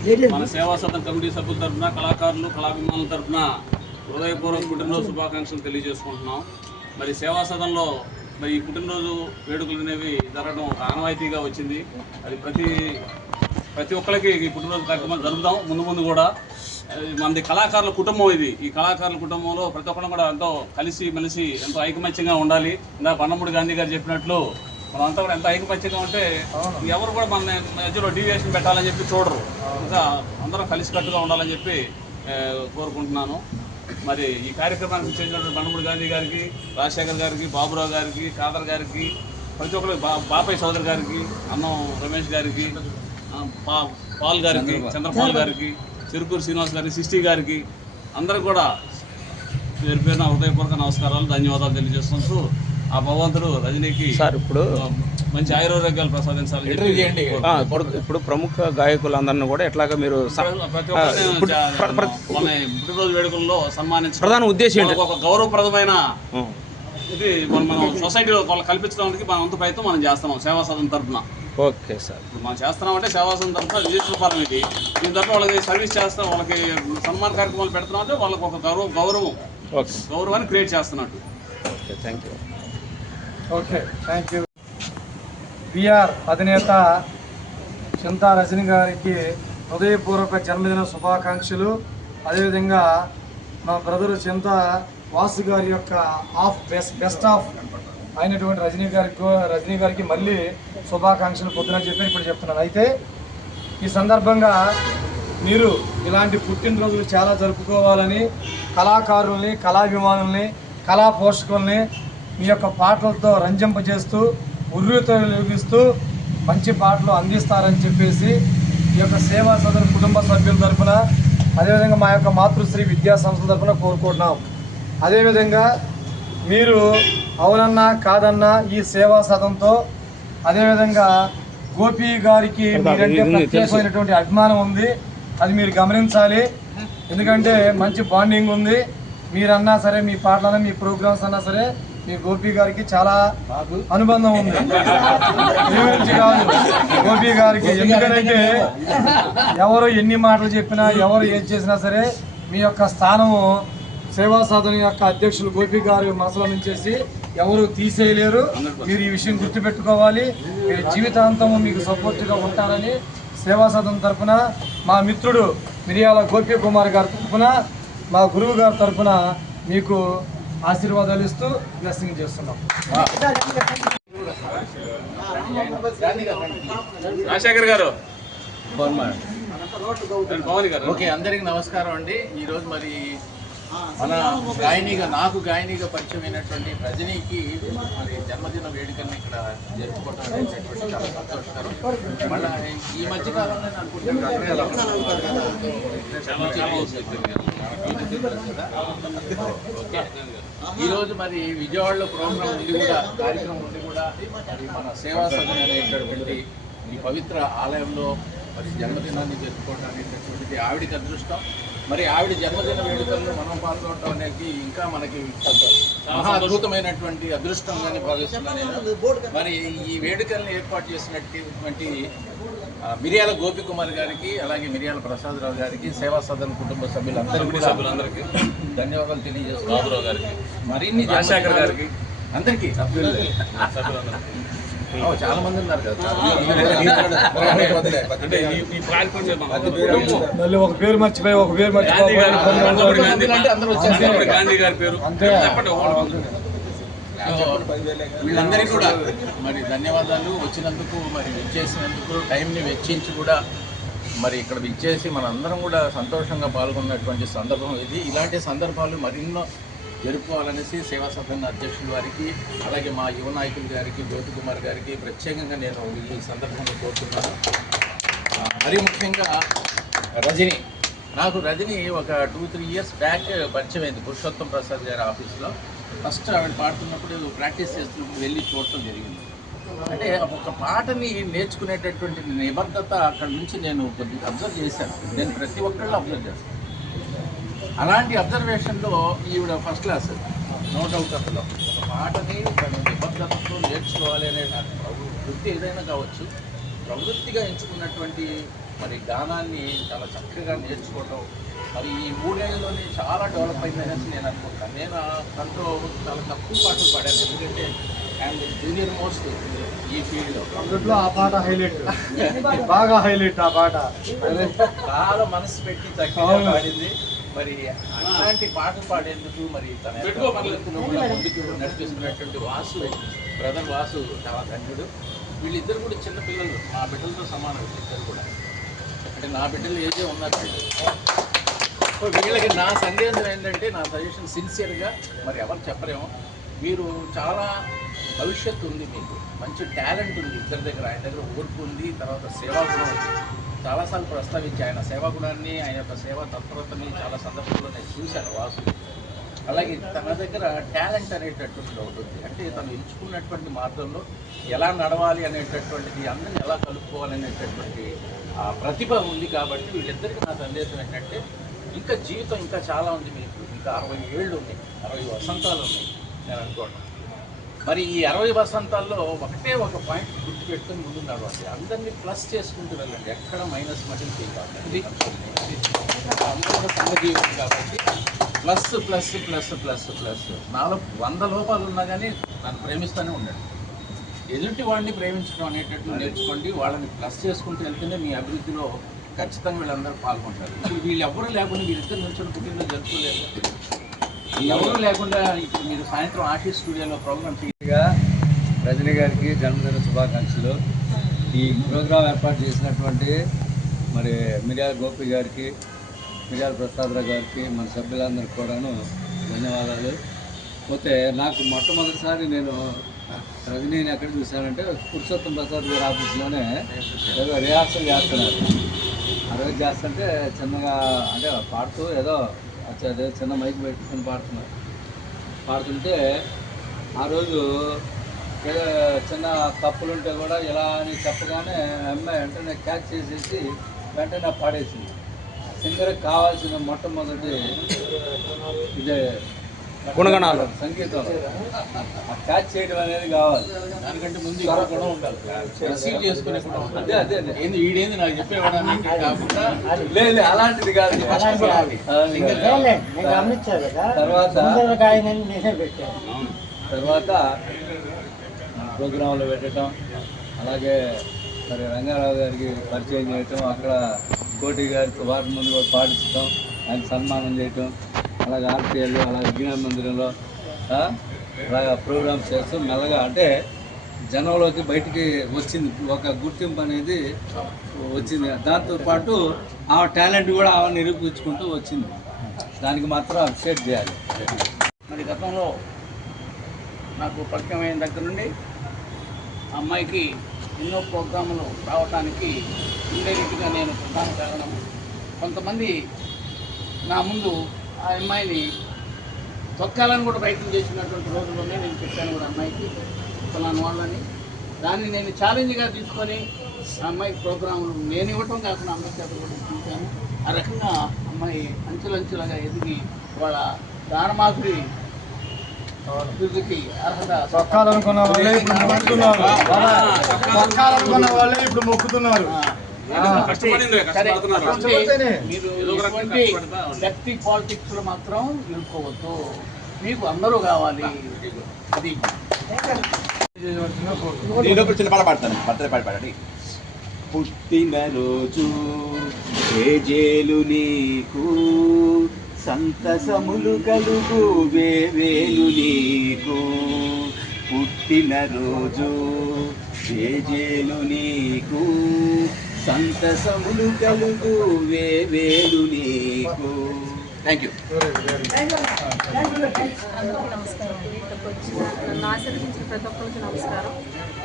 మన సేవా సదన్ కమిటీ సభ్యుల తరఫున కళాకారులు కళాభిమానుల తరఫున హృదయపూర్వక పుట్టినరోజు శుభాకాంక్షలు తెలియజేసుకుంటున్నాం. మరి సేవా సదన్లో మరి ఈ పుట్టినరోజు వేడుకలు అనేవి జరగడం ఒక ఆనవాయితీగా వచ్చింది. అది ప్రతి ప్రతి ఒక్కరికి ఈ పుట్టినరోజు కార్యక్రమాలు జరుపుదాం ముందు ముందు కూడా అది మనది కళాకారుల కుటుంబం ఇది. ఈ కళాకారుల కుటుంబంలో ప్రతి ఒక్కరు కూడా ఎంతో కలిసి మెలిసి ఎంతో ఐకమత్యంగా ఉండాలి. ఇందా బండమూడి గాంధీ గారు చెప్పినట్లు మనం అంతా కూడా ఎంత ఐకమత్యంగా ఉంటే ఎవరు కూడా మన మధ్యలో డీవియేషన్ పెట్టాలని చెప్పి చూడరు. ఇంకా అందరం కలిసికట్టుగా ఉండాలని చెప్పి కోరుకుంటున్నాను. మరి ఈ కార్యక్రమానికి చేసినటువంటి బండమూడి గాంధీ గారికి రాజశేఖర్ గారికి బాబురావు గారికి ఖాదర్ గారికి ప్రతి ఒక్కరికి బా బాపయ్య చౌదరి గారికి అన్నం రమేష్ గారికి పాల్ గారికి చంద్రపాల్ గారికి చిరుకూరు శ్రీనివాస్ గారికి సిస్టి గారికి అందరికి కూడా పేరు పేరున హృదయపూర్వక నమస్కారాలు ధన్యవాదాలు తెలియజేస్తుంటూ ఆ భగవంతుడు రజనీకి సార్ ఇప్పుడు మంచి ఆయుర్వేదాలు ఆ, ఇప్పుడు ప్రముఖ గాయకులందరినీ కూడా ఎట్లాగా మీరు పుట్టినరోజు వేడుకల్లో సన్మానించడం ప్రధాన ఉద్దేశం ఒక గౌరవప్రదమైన ఇది మనం మనం సొసైటీలో వాళ్ళు కల్పించడానికి మన వంతు ప్రయత్నం మనం చేస్తున్నాం సేవా సదన్ తరఫున ఓకే సార్. ఇప్పుడు మనం చేస్తున్నాం అంటే సేవా సదన్ తరఫున రిజిస్టర్ ఫార్మ్కి దీని తరఫున వాళ్ళకి సర్వీస్ చేస్తాం వాళ్ళకి సన్మాన కార్యక్రమాలు పెడుతున్నాం అంటే వాళ్ళకి ఒక గౌరవం గౌరవం ఓకే. గౌరవాన్ని క్రియేట్ చేస్తున్నట్టు. Okay thank you okay thank you BR అధినేత చింతా రజని గారికి హృదయపూర్వక జన్మదిన శుభాకాంక్షలు. అదేవిధంగా మా బ్రదరు చింత వాసు గారి యొక్క ఆఫ్ బెస్ట్ బెస్ట్ ఆఫ్ అయినటువంటి రజనీ గారికి రజనీ గారికి మళ్ళీ శుభాకాంక్షలు పొద్దున చెప్పి ఇప్పుడు చెప్తున్నాను. అయితే ఈ సందర్భంగా మీరు ఇలాంటి పుట్టినరోజులు చాలా జరుపుకోవాలని కళాకారుల్ని కళాభిమానుల్ని కళా పోషకుల్ని మీ యొక్క పాటలతో రంజింపజేస్తూ ఉర్రూతో వెలిగిస్తూ మంచి పాటలు అందిస్తారని చెప్పేసి ఈ యొక్క సేవా సదన్ కుటుంబ సభ్యుల తరఫున అదేవిధంగా మా యొక్క మాతృశ్రీ విద్యా సంస్థల తరఫున కోరుకుంటున్నాం. అదేవిధంగా మీరు అవునన్నా కాదన్నా ఈ సేవా సదంతో అదేవిధంగా గోపి గారికి మీరంటే ప్రత్యేకమైనటువంటి అభిమానం ఉంది. అది మీరు గమనించాలి. ఎందుకంటే మంచి బాండింగ్ ఉంది. మీరన్నా సరే మీ పాటలన్నా మీ ప్రోగ్రామ్స్ అన్నా సరే మీ గోపి గారికి చాలా అనుబంధం ఉంది. మీ గురించి కాదు. గోపి గారికి ఎందుకంటే ఎవరు ఎన్ని మాటలు చెప్పినా ఎవరు ఏం చేసినా సరే మీ యొక్క స్థానము సేవా సాధన యొక్క అధ్యక్షులు గోపి గారి మనసులో నుంచేసి ఎవరు తీసేయలేరు. మీరు ఈ విషయం గుర్తుపెట్టుకోవాలి. మీరు జీవితాంతము మీకు సపోర్ట్గా ఉంటారని సేవా సదన తరఫున మా మిత్రుడు మిరియాల గోపి కుమార్ గారి తరఫున మా గురువు గారి తరఫున మీకు ఆశీర్వాదాలు ఇస్తూ బ్లెస్సింగ్ చేస్తున్నాం. రాజశేఖర్ గారు. పవన్ గారు. ఓకే అందరికి నమస్కారం అండి. ఈరోజు మరి మన గాయనిగా నాకు గాయనిగా పరిచయమైనటువంటి రజనీకి మరి జన్మదిన వేడుకల్ని ఇక్కడ జరుపుకోవడం అనేటటువంటి చాలా సంతోషకరం. మళ్ళీ ఈ మధ్య కాలంలో అనుకుంటున్నాను ఈరోజు మరి విజయవాడలో ప్రోగ్రాం ఉండి కూడా కార్యక్రమం ఉండి కూడా. మరి మన సేవా సదన్ అనేటటువంటి ఈ పవిత్ర ఆలయంలో మరి జన్మదినాన్ని జరుపుకోవడం అనేటటువంటిది ఆవిడికి అదృష్టం. మరి ఆవిడ జన్మదిన వేడుకల్లో మనం పాల్గొనడం అనేది ఇంకా మనకి మహా అద్భుతమైనటువంటి అదృష్టంగానే భావిస్తున్నాను నేను మరి ఈ వేడుకల్ని ఏర్పాటు చేసినటువంటి మిరియాల గోపికుమార్ గారికి అలాగే మిరియాల ప్రసాదరావు గారికి సేవా సదన్ కుటుంబ సభ్యులందరికీ సభ్యులందరికీ ధన్యవాదాలు గారికి మరిన్ని రాజశేఖర్ గారికి. అందరికీ. సభ్యులందరికీ. చాలా మంది ఉన్నారు మళ్ళీ ఒక పేరు మర్చిపోయి ఒక పేరు గాంధీ గారు మర్చిపోయి గాంధీ పేరు. వీళ్ళందరికీ కూడా మరి ధన్యవాదాలు. వచ్చినందుకు మరి విచ్చేసినందుకు టైంని వెచ్చించి కూడా మరి ఇక్కడ విచ్చేసి మనందరం కూడా సంతోషంగా పాల్గొన్నటువంటి సందర్భం ఇది. ఇలాంటి సందర్భాలు మరెన్నో జరుపుకోవాలనేసి సేవా సదన్ అధ్యక్షుల వారికి అలాగే మా యువ నాయకులు గారికి జ్యోతి కుమార్ గారికి ప్రత్యేకంగా నేను ఈ సందర్భంగా కోరుతున్నాను. మరి మరీ ముఖ్యంగా రజని. నాకు రజని ఒక టూ త్రీ ఇయర్స్ బ్యాక్ పరిచయం అయింది పురుషోత్తం ప్రసాద్ గారి ఆఫీస్లో. ఫస్ట్ ఆవిడ పాడుతున్నప్పుడు ప్రాక్టీస్ చేస్తున్నప్పుడు వెళ్ళి చూడటం జరిగింది. అంటే ఒక పాటని నేర్చుకునేటటువంటి నిబద్ధత అక్కడ నుంచి నేను కొద్దిగా అబ్జర్వ్ చేశాను. నేను ప్రతి ఒక్కళ్ళు అబ్జర్వ్ చేస్తాను. అలాంటి అబ్జర్వేషన్లో ఈవిడ ఫస్ట్ క్లాస్. నో డౌట్ అసలు. ఒక పాటని తన నిబద్ధతతో నేర్చుకోవాలి అనే వృత్తి ఏదైనా కావచ్చు. ప్రవృత్తిగా ఎంచుకున్నటువంటి మరి గానాన్ని చాలా చక్కగా నేర్చుకోవటం. మరి ఈ మూడేళ్ళలోనే చాలా డెవలప్ అయిందనేసి నేను అనుకుంటాను. నేను తనతో చాలా తక్కువ పాటలు పాడాను. ఎందుకంటే అండ్ జూనియర్ మోస్ట్ ఈ ఫీల్డ్లో. అందుట్లో ఆ పాట హైలైట్. బాగా హైలైట్ ఆ పాట. చాలా మనసు పెట్టి చక్కగా. పాడింది. మరి అలాంటి పాటలు పాడేందుకు మరి తన నడిపిస్తున్నటువంటి వాసు బ్రదర్ వాసు చాలా ధన్యుడు. వీళ్ళిద్దరు కూడా చిన్న పిల్లలు నా బిడ్డలతో సమానం వీళ్ళిద్దరు కూడా. అంటే నా బిడ్డలు ఏదే ఉన్నారు వీళ్ళు. సో వీళ్ళకి నా సందేశం ఏంటంటే నా సజెషన్ సిన్సియర్గా మరి ఎవరు చెప్పలేము. మీరు చాలా భవిష్యత్తు ఉంది మీకు. మంచి టాలెంట్ ఉంది ఇద్దరి దగ్గర. ఆయన దగ్గర ఓర్పు ఉంది తర్వాత సేవా గుణం ఉంది. చాలాసార్లు ప్రస్తావించి ఆయన సేవా గుణాన్ని ఆయన యొక్క సేవా తత్పరతని చాలా సందర్భంలో నేను చూశాను వాసు అలాగే తన దగ్గర టాలెంట్ అనేటటువంటిది ఒకటి ఉంది. అంటే తను ఎంచుకున్నటువంటి మార్గంలో ఎలా నడవాలి అనేటటువంటిది అందరిని ఎలా కలుపుకోవాలి అనేటటువంటి ఆ ప్రతిభ ఉంది కాబట్టి వీళ్ళిద్దరికీ నా సందేశం ఏంటంటే ఇంకా జీవితం ఇంకా చాలా ఉంది మీకు. ఇంకా అరవై ఏళ్ళు ఉన్నాయి. అరవై వసంతాలు ఉన్నాయి. నేను అనుకోవడం మరి ఈ అరవై వసంతాల్లో ఒకటే ఒక పాయింట్ గుర్తుపెట్టుకొని ముందు నడవాలి అందరినీ ప్లస్ చేసుకుంటూ వెళ్ళండి. ఎక్కడ మైనస్ మటిల్ చేయాలి అందరూ సంఘజీవులు కాబట్టి plus plus plus plus plus. నాలో వంద లోపాలు ఉన్నా కానీ నన్ను ప్రేమిస్తూనే ఉండండి. ఎదుటి వాడిని ప్రేమించడం అనేటట్లు నేర్చుకోండి. వాళ్ళని ప్లస్ చేసుకుంటూ వెళ్తేనే మీ అభివృద్ధిలో ఖచ్చితంగా వీళ్ళందరూ పాల్గొంటారు. ఇప్పుడు వీళ్ళు ఎవరు లేకుండా వీళ్ళిద్దరు నుంచి పుట్టినరోజు జరుపుకోలేరు. ఎవరు లేకుండా మీరు సాయంత్రం ఆఫీస్ స్టూడియోలో ప్రోగ్రామ్ చేయగా రజనీ గారికి జన్మదిన శుభాకాంక్షలు. ఈ ప్రోగ్రాం ఏర్పాటు చేసినటువంటి మరి మిర్యాల గోపి గారికి మిర్యాల ప్రసాదరావు గారికి మన సభ్యులందరికీ కూడాను ధన్యవాదాలు. పోతే నాకు మొట్టమొదటిసారి నేను రజనీని ఎక్కడ చూశానంటే పురుషోత్తం ప్రసాద్ గారి ఆఫీస్లోనే ఏదో రిహార్సల్ చేస్తున్నారు. ఆ రోజు చేస్తుంటే చిన్నగా అంటే పాడుతూ ఏదో అదే చిన్న మైక్ పెట్టుకొని పాడుతున్నారు పాడుతుంటే ఆ రోజు ఏదో చిన్న తప్పులు ఉంటే కూడా ఇలా అని చెప్పగానే అమ్మాయి వెంటనే క్యాచ్ చేసేసి వెంటనే పాడేసింది. సింగర్కి కావాల్సిన మొట్టమొదటి ఇదే. గుణగణాలు. సంగీతం ఆ క్యాచ్ చేయడం అనేది కావాలి. దానికంటే ముందు ఇక్కడ కూడా ఉండాలి. రిసీవ్ చేసుకునే కూడా ఉండాలి. అదే అదే ఏంది వీడేంది నాకు చెప్పేవాడానికి కాకుండా లేదు అలాంటిది కాదు. తర్వాత తర్వాత ప్రోగ్రాంలు పెట్టడం అలాగే మరి రంగారావు గారికి పరిచయం చేయటం అక్కడ కోటి గారికి వారి ముందు కూడా పాటించడం ఆయన సన్మానం చేయటం అలాగే ఆర్టీఎల్ అలాగే జ్ఞాన మందిరంలో అలాగా ప్రోగ్రామ్స్ చేస్తూ మెల్లగా అంటే జనంలోకి బయటికి వచ్చింది. ఒక గుర్తింపు అనేది వచ్చింది. దాంతోపాటు ఆ టాలెంట్ కూడా ఆమె నిరూపించుకుంటూ వచ్చింది. దానికి మాత్రం అప్సెట్ చేయాలి. మరి గతంలో నాకు పరిచయమైన దగ్గర నుండి అమ్మాయికి ఎన్నో ప్రోగ్రాములు రావడానికి ఇండైరెక్ట్గా నేను ప్రధాన కారణం. కొంతమంది నా ముందు ఆ అమ్మాయిని తొక్కాలని కూడా ప్రయత్నం చేసినటువంటి రోజుల్లోనే నేను పెట్టాను కూడా అమ్మాయికి ఫలానా వాళ్ళని దాన్ని నేను ఛాలెంజ్గా తీసుకొని అమ్మాయి ప్రోగ్రాములు నేను ఇవ్వటం కాకుండా అమ్మాయి చేత కూడా చూశాను ఆ రకంగా అమ్మాయి అంచులంచులుగా ఎదిగి వాళ్ళ దానమాధురి అభివృద్ధికి అర్హత తొక్కాలనుకున్న వాళ్ళే ఇప్పుడు మొక్కుతున్నారు. తొక్కాలనుకున్న వాళ్ళే ఇప్పుడు మొక్కుతున్నారు. ఒక. వ్యక్తి పాలిటిక్స్లో మాత్రం ఇరుక్కోవద్దు. మీకు అందరూ కావాలి. అది. నేను ఇప్పుడు చిన్న పాట పాడతాను. బర్త్డే పాట పాడండి. పుట్టినరోజు జేజేలు నీకు? సంతసములు కలుగు వేవేలు నీకు. పుట్టినరోజు జేజేలు నీకు? సంతసములు కలుగు వేవేలు నీకు. థ్యాంక్ యూ అందరికీ నమస్కారం అండి ఇక్కడికి నన్ను ఆశీర్వదించిన ప్రతి ఒక్కరికి నమస్కారం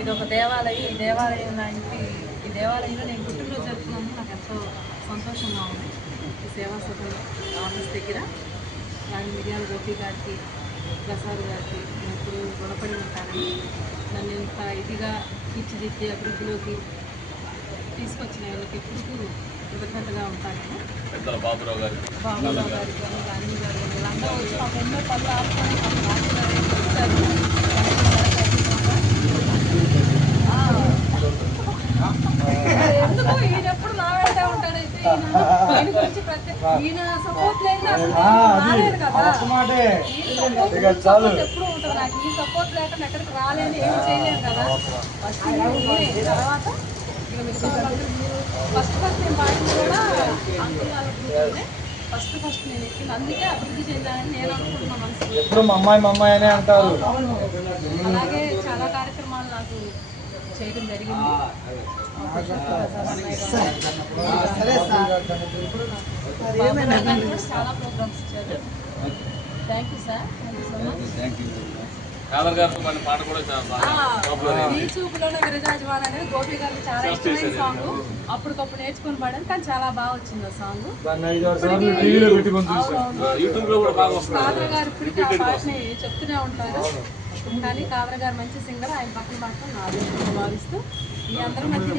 ఇది ఒక దేవాలయం ఈ దేవాలయం లాంటి ఈ దేవాలయంలో నేను పుట్టినరోజు జరుపుకున్నాను నాకు ఎంతో సంతోషంగా ఉంది. ఈ సేవా సభ ఆఫీస్ దగ్గర. దాని మిర్యాల గోపి గారికి ప్రసాద్ గారికి ఎప్పుడు గుణపడి ఉంటానని నన్ను ఇంత ఇదిగా తీర్చిదిద్ది అభివృద్ధిలోకి తీసుకొచ్చిన వాళ్ళకి ఎప్పుడు కృతజ్ఞతగా ఉంటాను పెద్దల బాబురావు గారు. బాబురావు గారు కానీ రాణి గారు కానీ వీళ్ళందరూ వచ్చి మాకు ఎన్నో పనులు ఆపుకొని మాకు రాణి గారు వచ్చారు. ఎందుకు ఈయన ఎప్పుడు నా ఈయన? గురించి ప్రత్యేక ఈయన సపోర్ట్ రాలేను కదా. ఎప్పుడూ ఉంటుంది నాకు. ఈ సపోర్ట్ లేకుండా ఎక్కడికి రాలేను ఏం చేయలేను కదా. ఫస్ట్ తర్వాత మీరు ఫస్ట్ ఫస్ట్ నేను పాడింది కూడా అంకుల్ ఫస్ట్ ఫస్ట్ నేను ఎక్కింది అందుకే అభివృద్ధి చెందానని నేను అనుకుంటున్నా మనసు ఎప్పుడు మా అమ్మాయి మా అమ్మాయి అనే అంటారు. అలాగే చాలా కార్యక్రమాలు నాకు చేయడం జరిగింది. చాలా ప్రోగ్రామ్స్ ఇచ్చారు. Thank you sir thank you so much Kadar గారితో మన పాట కూడా చూపులోనే విరజాజమాన్ అనేది గోపి గారికి చాలా ఇష్టమైన సాంగ్. అప్పటికప్పుడు నేర్చుకుని పాడాను కానీ చాలా బాగా వచ్చింది ఆ సాంగ్. యూట్యూబ్లో కూడా బాగా వస్తుంది. కాదర్ గారు ఇప్పటికీ ఆ పాటని చెప్తూనే ఉంటారు. కానీ గారు మంచి సింగర్ ఆయన పక్కన మాత్రం నా అదృష్టంగా భావిస్తూ మీ అందరూ మధ్య